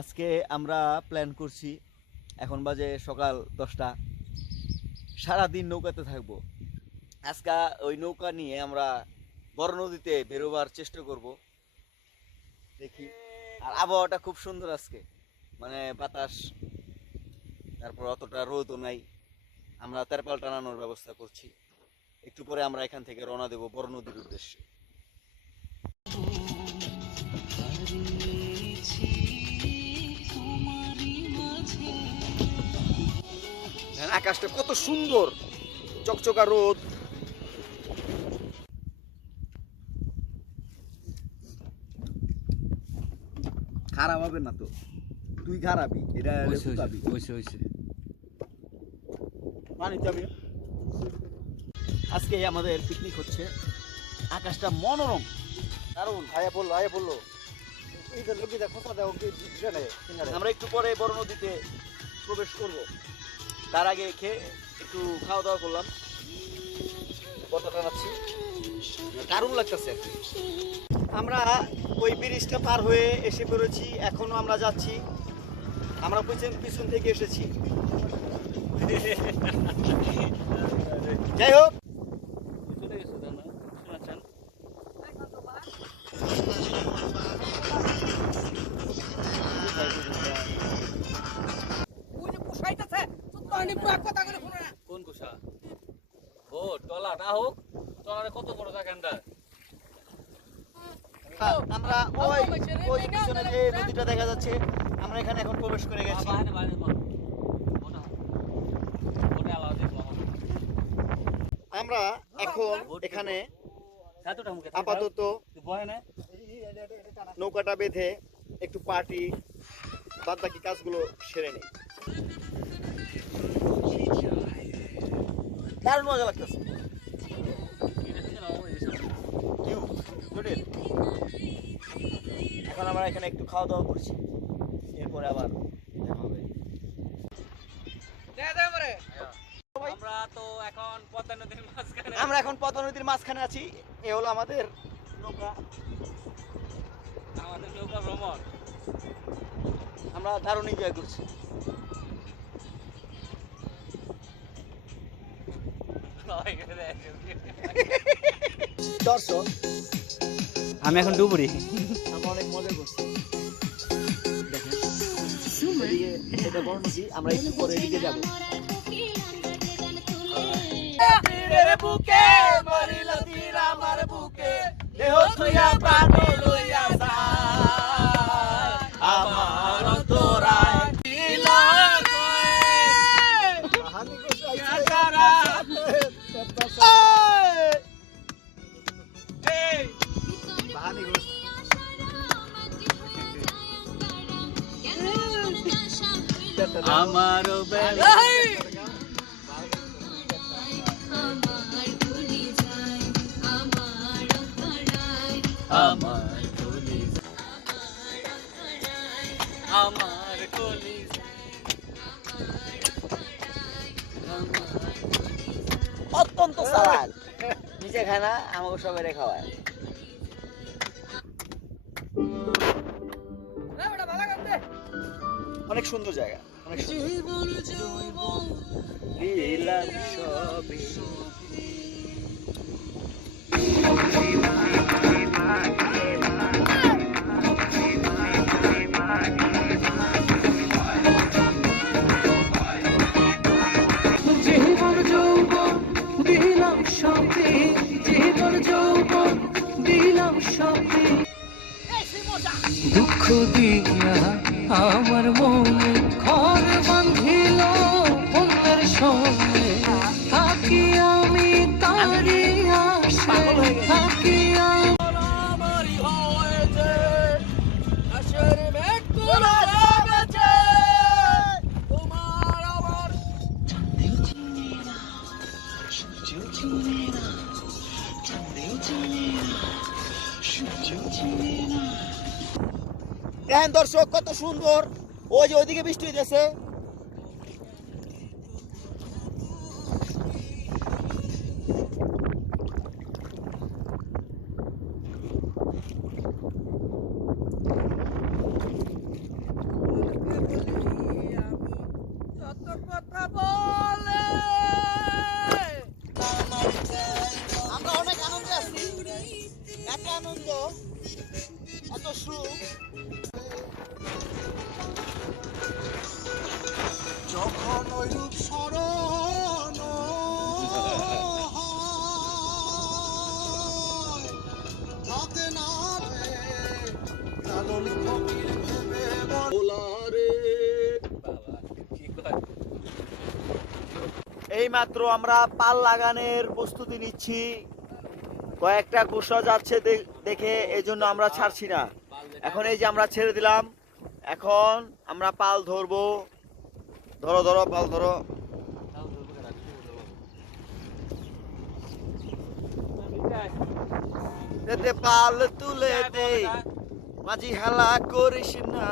আজকে আমরা প্ল্যান করছি, এখন বাজে সকাল 10টা। সারাদিন নৌকাতে থাকবো। আজকে ওই নৌকা নিয়ে আমরা বড় নদীতে বেরোবার চেষ্টা করব, দেখি। আর আবহাওয়াটা খুব সুন্দর আজকে, মানে বাতাস, তারপর অতটা রোদও নাই। আমরা তেরপাল টানানোর ব্যবস্থা করছি। একটু পরে আমরা এখান থেকে রওনা দেব বড় নদীর উদ্দেশ্যে। আকাশটা কত সুন্দর, চকচকা রোদ। খারাপ হবে না তো? তুই খারাপই, এটা পানি যাবে। আজকে আমাদের পিকনিক হচ্ছে। আকাশটা মনোরম, দারুণ। আয়া বললো আমরা একটু পরে বড় নদীতে প্রবেশ করব। তার আগে খেয়ে একটু খাওয়া দাওয়া করলাম, কথা টানাচ্ছি, দারুণ লাগতেছে। আমরা ওই ব্রিজটা পার হয়ে এসে পড়েছি, এখনো আমরা যাচ্ছি। আমরা পিছন থেকে এসেছি। যাই হোক, কোন কুসা? ও টলাটা হোক, টলারে কত বড় জায়গাটা। আমরা ওই পিছনে যে নদীটা দেখা যাচ্ছে, আমরা এখানে এখন প্রবেশ করে গেছি। আমরা এখন এখানে আপাতত নৌকাটা বেঁধে একটু পার্টি, বাদ বাকি কাজগুলো সেরে নেই। দারুণ মজা লাগতেছে। এখন আমরা এখানে একটু খাওয়া দাওয়া করছি, এরপরে আবার দেখা হবে। আমরা এখন পদ্মা নদীর মাঝখানে আছি। এ হলো আমাদের নৌকা, ভ্রমণ। আমরা দারুণ এনজয় করছি। দর্শক, আমি এখন ডুবুরি। আমরা অনেক মজা করছি। দেখেন, এদিকে এটা বড় নদী, আমরা একটু পরে এদিকে যাবো। বুকে মরিলা তীর আমার বুকে, দেহ ছুঁয়া প্রাণ লইয়া যায় আমার অন্তরায়। দিলা হানি গোসাইছে তারা এই বাহানি গোস আমারও বেলা আমার কলিজ, আমার কলিজ, অত্যন্ত সালাদ, নিজে খায় না, আমাকে সবাই খাওয়ায়। অনেক সুন্দর জায়গা, অনেক দিলাম সবই। জীবন যৌবন দিলাম সবে, জীবন যৌবন দিলাম সবে, দুঃখ দিয়া আমার মনে ঘর বাঁধিল অন্যের সঙ্গে, থাকি আমি তারি আশে, থাকি আমারই হয়েছে আশার মেঘ তোলা গেছে, তোমার আমার দেখেন দর্শক, কত সুন্দর। ওই যে ওইদিকে বৃষ্টি হইতেছে। কি কয় এই মাত্র আমরা পাল লাগানোর প্রস্তুতি নিচ্ছি, কয়েকটা কুসা যাচ্ছে দেখে এই জন্য আমরা ছাড়ছি না। এখন এই যে আমরা ছেড়ে দিলাম, এখন আমরা পাল ধরবো। ধরো ধরো পাল ধরো। এতে পাল তুলে দে, মাঝি হালা করিস না।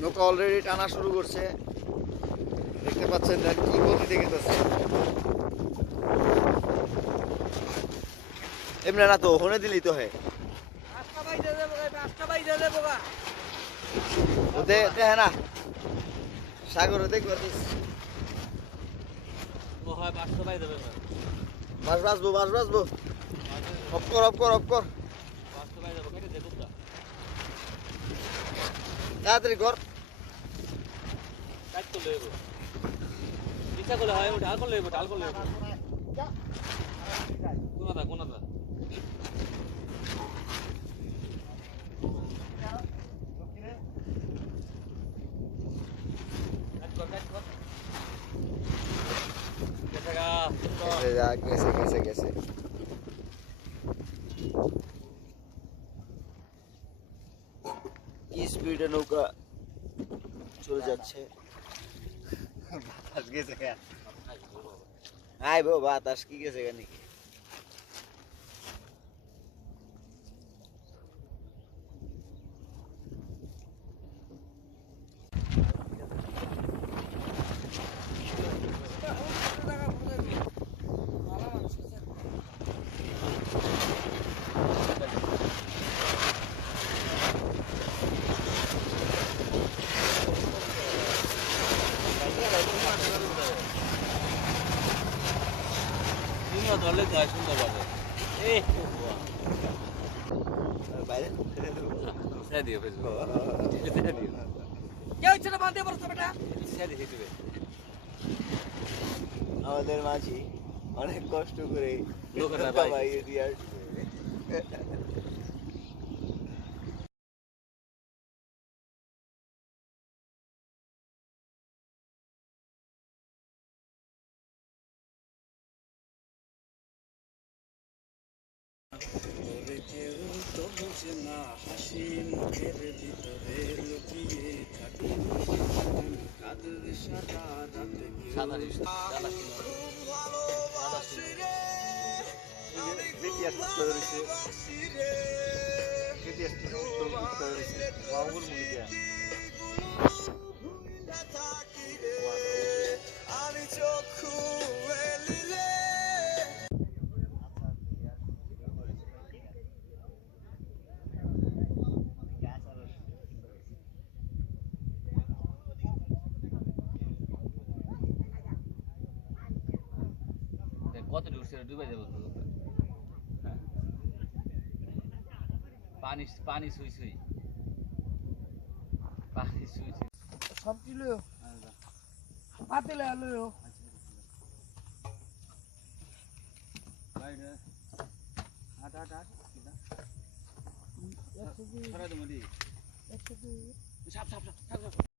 নৌকা অলরেডি টানা শুরু করছে, দেখতে পাচ্ছেন না কি গতি দেখেছে। এমনি না তো হনে দিলেই তো হয়। দেখে না সাগরে দেখবে ও হয় বাস্তবাই দেবে না বাস বাসবো বাস বাসবো। অফ কর অফ কর অফ কর, বাস্তবাই দেবো কেটে দেখুন না তাড়াতাড়ি কর। কাজ করলে হইব ইচ্ছা করলে হয় ঢাল করলে হইব ঢাল করলে হইব কোনাটা কোনাটা কাজ কর গেছে গা গেছে গেছে গেছে। কি স্পিডে নৌকা চলে যাচ্ছে। বাতাস গেছে কেন? আই বো বাতাস কি গেছে কেন? তুমিও ধরলে তো হয় সুন্দর পাবে এই বাইরে ছেড়ে দিও ফেসবুক ছেড়ে দিও কেউ ইচ্ছা বাঁধতে পারছো বেটা ছেড়ে দিয়ে দিবে আমাদের মাঝি অনেক কষ্ট করে নৌকাটা বাইরে দিয়ে আসবে। সাদা সাদা বেটি আসতে ধরেছে, বেটি আসতে ধরেছে বাবুর মুখে দিয়া। কত ঢুকছে ডুবে যাবো তো পানি পানি সুই সুই পানি সুই সুই সব কিলো পাতিলে আলো হাট হাট হাট একশো ছড়া দেবো দি একশো সাপ সাপ সাপ